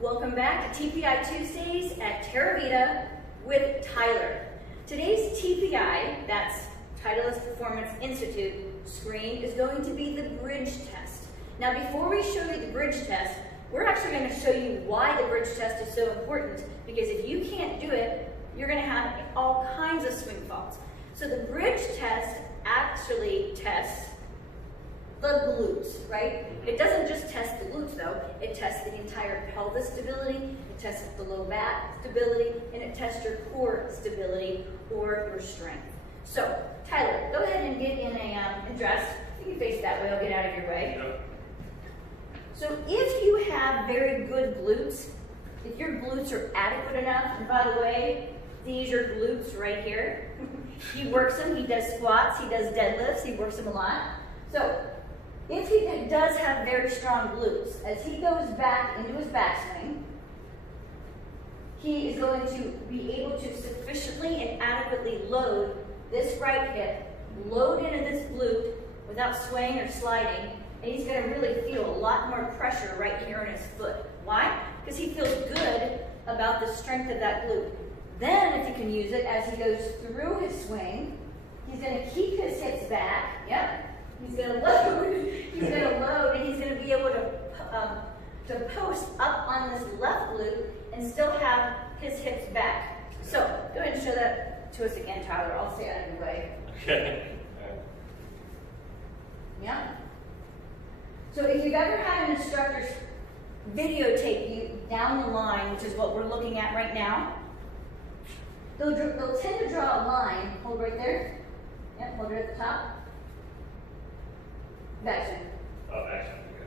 Welcome back to TPI Tuesdays at Terra Vita with Tyler. Today's TPI, that's Titleist Performance Institute screen, is going to be the bridge test. Now before we show you the bridge test, we're actually going to show you why the bridge test is so important, because if you can't do it, you're going to have all kinds of swing faults. So the bridge test actually tests the glutes, right? It doesn't just test the glutes though, it tests the entire pelvis stability, it tests the low back stability, and it tests your core stability or your strength. So, Tyler, go ahead and get in a dress. You can face that way, I'll get out of your way. Yep. So if you have very good glutes, if your glutes are adequate enough, and by the way, these are glutes right here. He works them, he does squats, he does deadlifts, he works them a lot. So, if he does have very strong glutes, as he goes back into his backswing, he is going to be able to sufficiently and adequately load this right hip, load into this glute without swaying or sliding, and he's going to really feel a lot more pressure right here in his foot. Why? Because he feels good about the strength of that glute. Then, if he can use it as he goes through his swing, he's going to keep his hips back. Yep. He's going to load. He's going to load, and he's going to be able to post up on this left glute and still have his hips back. So, go ahead and show that to us again, Tyler. I'll stay out of your way. Okay. Yeah. So, if you've ever had an instructor videotape you down the line, which is what we're looking at right now, they'll tend to draw a line. Hold right there. Yep, hold it at the top. Backswing. Oh, backswing, okay.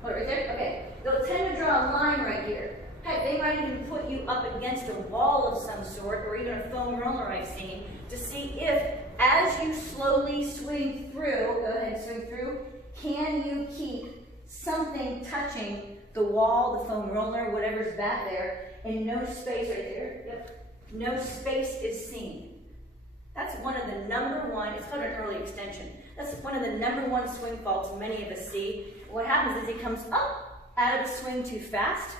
Hold it right there? Okay. They'll tend to draw a line right here. Heck, they might even put you up against a wall of some sort, or even a foam roller I've seen, to see if, as you slowly swing through, go ahead and swing through, can you keep something touching the wall, the foam roller, whatever's back there, and no space right there. Yep. No space is seen. That's one of the #1, it's called an early extension. That's one of the #1 swing faults many of us see. What happens is he comes up out of the swing too fast.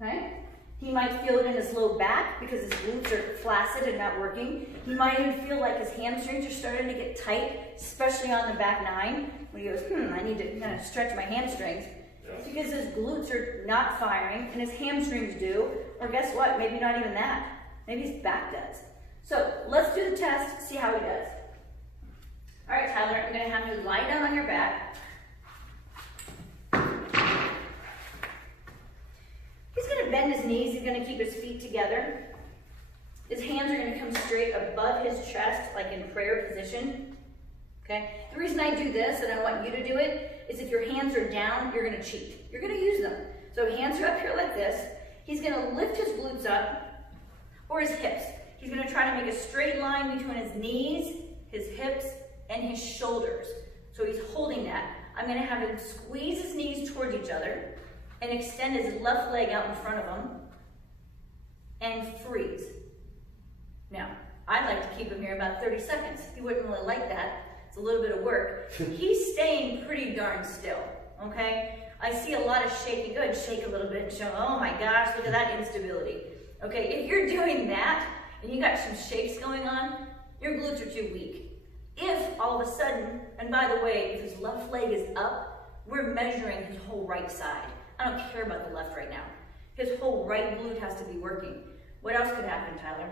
Okay? He might feel it in his low back because his glutes are flaccid and not working. He might even feel like his hamstrings are starting to get tight, especially on the back 9. When he goes, I need to kind of stretch my hamstrings. It's because his glutes are not firing and his hamstrings do. Or guess what? Maybe not even that. Maybe his back does. So let's do the test, see how he does. All right, Tyler, I'm going to have you lie down on your back. He's going to bend his knees. He's going to keep his feet together. His hands are going to come straight above his chest, like in prayer position. Okay? The reason I do this, and I want you to do it, is if your hands are down, you're going to cheat. You're going to use them. So hands are up here like this. He's going to lift his glutes up, or his hips. He's going to try to make a straight line between his knees, his hips, and his shoulders. So he's holding that. I'm going to have him squeeze his knees towards each other and extend his left leg out in front of him and freeze. Now, I'd like to keep him here about 30 seconds. He wouldn't really like that. It's a little bit of work. He's staying pretty darn still, okay? I see a lot of shaking. Go ahead and shake a little bit and show, oh my gosh, look at that instability. Okay, if you're doing that and you got some shakes going on, your glutes are too weak. If all of a sudden, and by the way, if his left leg is up, we're measuring his whole right side. I don't care about the left right now. His whole right glute has to be working. What else could happen, Tyler?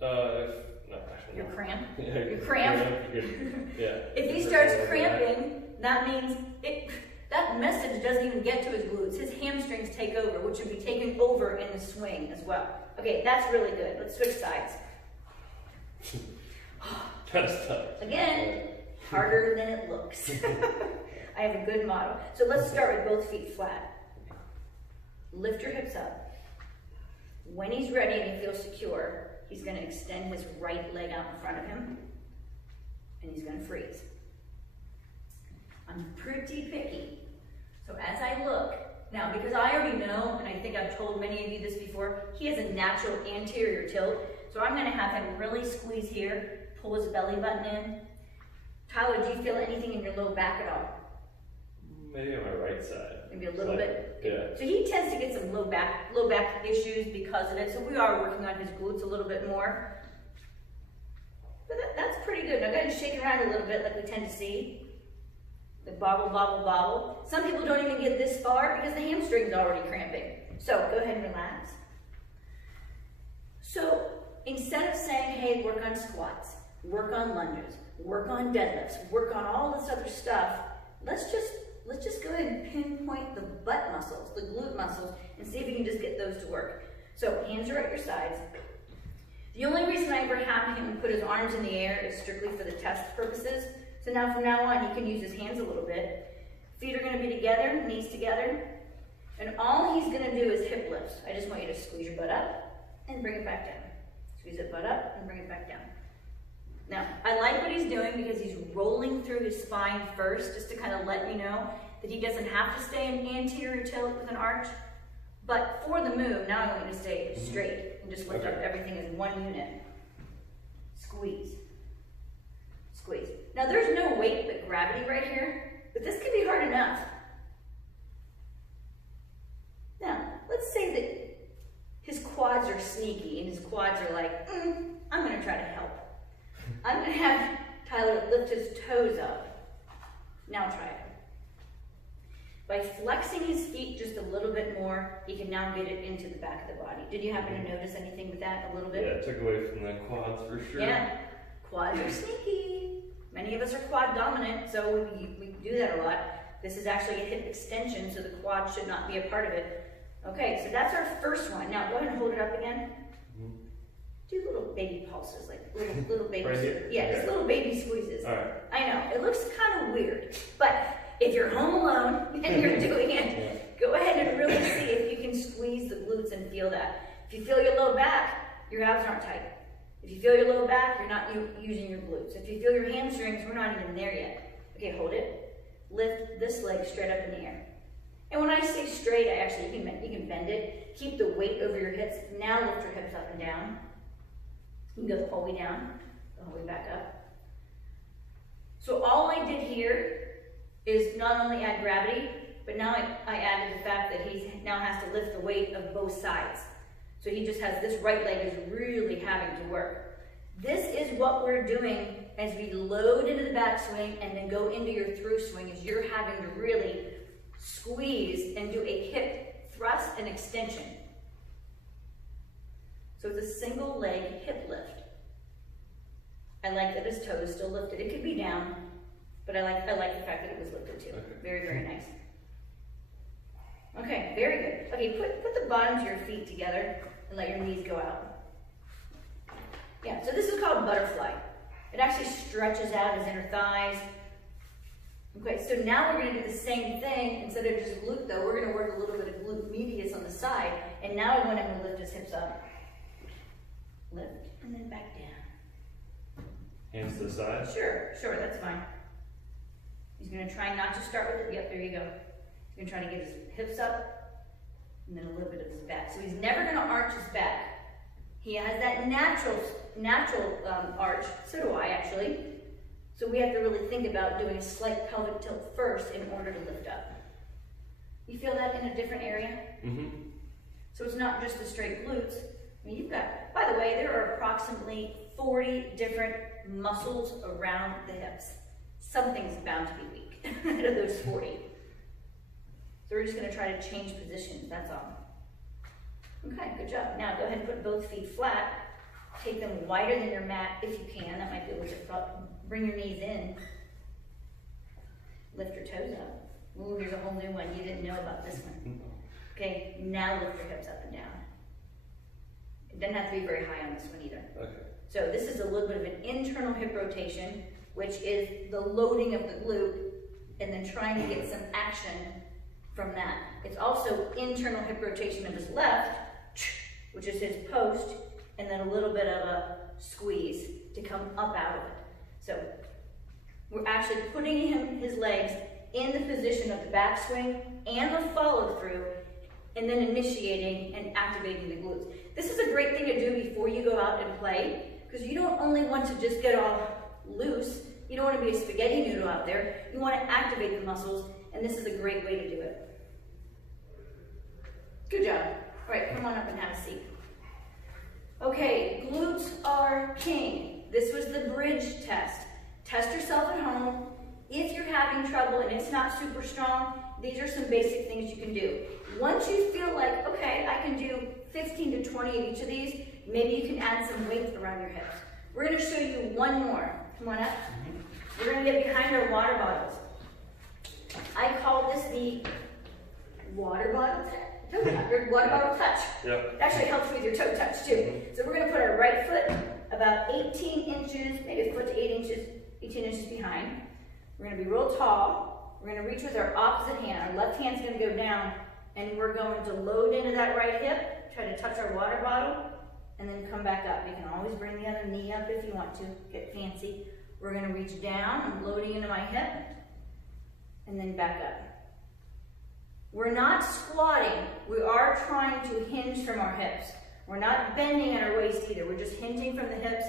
No, actually, your cramp? Yeah, your cramp? Yeah. If he starts cramping, that means that message doesn't even get to his glutes. His hamstrings take over, which would be taken over in the swing as well. Okay, that's really good. Let's switch sides. That's tough. Again, harder than it looks. I have a good motto. So let's start with both feet flat. Lift your hips up. When he's ready and he feels secure, he's going to extend his right leg out in front of him, and he's going to freeze. I'm pretty picky. So as I look, now because I already know, and I think I've told many of you this before, he has a natural anterior tilt. So I'm going to have him really squeeze here, pull his belly button in. Tyler, do you feel anything in your low back at all? Maybe on my right side. Maybe a little bit. Yeah. So he tends to get some low back issues because of it. So we are working on his glutes a little bit more. But that's pretty good. Now go ahead and shake it around a little bit like we tend to see. The bobble, bobble, bobble. Some people don't even get this far because the hamstring's already cramping. So go ahead and relax. So instead of saying, hey, work on squats, work on lunges, work on deadlifts, work on all this other stuff, let's just go ahead and pinpoint the butt muscles, the glute muscles, and see if we can just get those to work. So hands are at your sides. The only reason I ever have him put his arms in the air is strictly for the test purposes. So now from now on, he can use his hands a little bit. Feet are gonna be together, knees together. And all he's gonna do is hip lifts. I just want you to squeeze your butt up and bring it back down. Squeeze it butt up and bring it back down. Now, I like what he's doing because he's rolling through his spine first, just to kind of let you know that he doesn't have to stay in anterior tilt with an arch. But for the move, now I want you to stay straight and just lift up everything as one unit. Squeeze. Squeeze. Now there's no weight but gravity right here, but this can be hard enough. Now, let's say that his quads are sneaky and his quads are like, I'm gonna try to help. I'm gonna have Tyler lift his toes up. Now try it. By flexing his feet just a little bit more, he can now get it into the back of the body. Did you happen to notice anything with that a little bit? Yeah, it took away from the quads for sure. Yeah, quads are sneaky. Many of us are quad dominant, so we do that a lot. This is actually a hip extension, so the quad should not be a part of it. Okay, so that's our first one. Now go ahead and hold it up again. Do little baby pulses, like little baby. Right here? Yeah, just little baby squeezes. All right. I know, it looks kind of weird, but if you're home alone and you're doing it, go ahead and really see if you can squeeze the glutes and feel that. If you feel your low back, your abs aren't tight. If you feel your low back, you're not using your glutes. If you feel your hamstrings, we're not even there yet. Okay, hold it. Lift this leg straight up in the air. And when I say straight, you can bend it. Keep the weight over your hips. Now lift your hips up and down. You can go the whole way down, the whole way back up. So all I did here is not only add gravity, but now I added the fact that he now has to lift the weight of both sides. So he just has, this right leg is really having to work. This is what we're doing as we load into the backswing and then go into your through swing, is you're having to really squeeze and do a hip thrust and extension. So it's a single leg hip lift. I like that his toe is still lifted. It could be down, but I like the fact that it was lifted too. Okay. Very, very nice. Okay, very good. Okay, put the bottoms of your feet together and let your knees go out. Yeah, so this is called butterfly. It actually stretches out his inner thighs. Okay, so now we're going to do the same thing. Instead of just glute though, we're going to work a little bit of glute medius on the side. And now I want him to lift his hips up. Lift, and then back down. Hands to the side? Sure, that's fine. He's going to try not to start with it. Yep, there you go. He's going to try to get his hips up, and then a little bit of his back. So he's never going to arch his back. He has that natural arch. So do I, actually. So we have to really think about doing a slight pelvic tilt first in order to lift up. You feel that in a different area? Mm-hmm. So it's not just the straight glutes. I mean, you've got, by the way, there are approximately 40 different muscles around the hips. Something's bound to be weak out of those 40. So we're just going to try to change positions, that's all. Okay, good job. Now go ahead and put both feet flat. Take them wider than your mat if you can. That might be a little difficult. Bring your knees in. Lift your toes up. Ooh, here's a whole new one. You didn't know about this one. Okay, now lift your hips up and down. It doesn't have to be very high on this one either. Okay. So this is a little bit of an internal hip rotation, which is the loading of the glute, and then trying to get some action from that. It's also internal hip rotation of his left, which is his post, and then a little bit of a squeeze to come up out of it. So we're actually putting his legs in the position of the backswing and the follow through, and then initiating and activating the glutes. This is a great thing to do before you go out and play, because you don't only want to just get all loose, you don't want to be a spaghetti noodle out there, you want to activate the muscles and this is a great way to do it. Good job. All right, come on up and have a seat. Okay, glutes are king. This was the bridge test. Test yourself at home. If you're having trouble and it's not super strong, these are some basic things you can do. Once you feel like, okay, I can do 15 to 20 of each of these, maybe you can add some weight around your hips. We're going to show you one more. Come on up. We're going to get behind our water bottles. I call this the water bottle touch. Yep. It actually helps with your toe touch too. So we're going to put our right foot about 18 inches, maybe a foot to 18 inches behind. We're going to be real tall. We're going to reach with our opposite hand. Our left hand's going to go down, and we're going to load into that right hip, try to touch our water bottle, and then come back up. You can always bring the other knee up if you want to, get fancy. We're going to reach down. I'm loading into my hip, and then back up. We're not squatting. We are trying to hinge from our hips. We're not bending at our waist either. We're just hinging from the hips.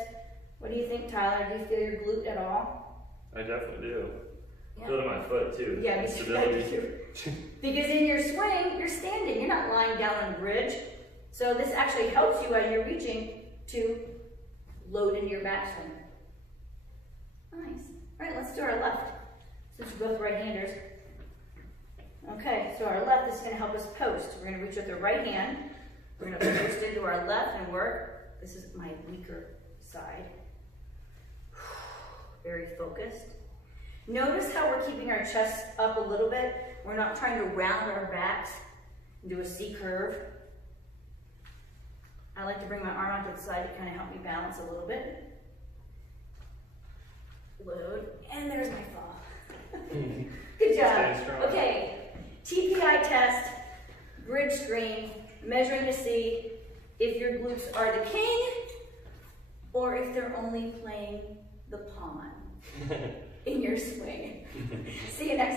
What do you think, Tyler? Do you feel your glute at all? I definitely do. Yeah. Feel it in my foot too. Yeah, me too. Because in your swing, you're standing. You're not lying down on a bridge. So this actually helps you as you're reaching to load into your backswing. Nice. All right, let's do our left, since we're both right-handers. Okay, so our left is going to help us post. We're going to reach with the right hand. We're going to post into our left and work. This is my weaker side. Very focused. Notice how we're keeping our chest up a little bit. We're not trying to round our backs and do a C curve. I like to bring my arm out to the side to kind of help me balance a little bit. Load, and there's my fall. Good job. Okay, TPI test, bridge screen, measuring to see if your glutes are the king or if they're only playing the pawn in your swing. See you next time.